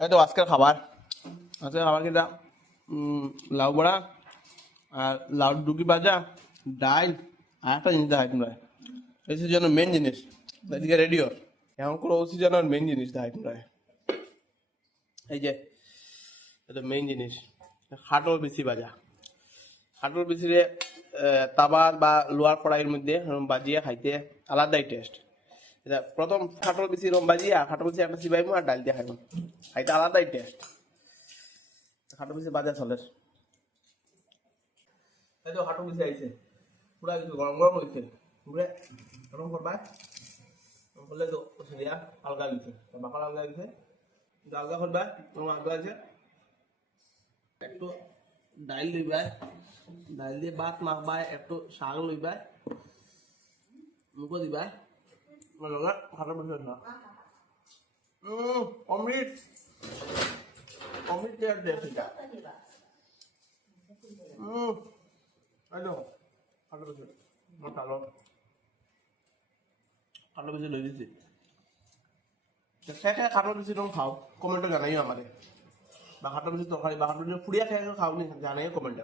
এই তো আজকের খাবার কিনা লাউ বড়া আর লাউ ডুকি ভাজা ডাল আর একটা জিনিস দেখাই তোমরা এই সিজনের মেন জিনিস এদিকে রেডিও এখন কোনো সিজনের মেন জিনিস দেখাই তোমরা এই যে এটা মেইন জিনিস খাটল বিচি ভাজা খাটল বিচিরে তাবা বা লোয়ার কড়াইয়ের মধ্যে বাজিয়ে খাইতে আলাদাই টেস্ট এটা প্রথম খাটল বিচি রম বাজিয়া খাটল বিচি একটা চিবাইমু আর ডাল দিয়ে খাইমু খাইতে আলাদাই টেস্ট খাটল বিচি ভাজা চলে এই তো খাটল বিচি আইছে পুরা কিছু গরম গরম হইছে পুরে গরম করবা করলে তো সিরিয়া আলগা গেছে বাকাল আলগা গেছে আলগা করবা তোমার আলগা আছে একটু ডাইল লইবা ডাইল দিয়ে ভাত মাখবা একটু শাক লইবা মুখো দিবা লগা খাটল বিচি না অমৃত অমৃত দেয় দেখি আইলো খাটল বিচি মশালো খাটল বিচি লই দিছি খেয়ে খাটল বিচি তুমি খাও কমেন্টে জানাইও আমাদের বা খাটল বিচি তরকারি বা খাটল বিচি ফুড়িয়া খেয়ে খাও নি জানাইও কমেন্টে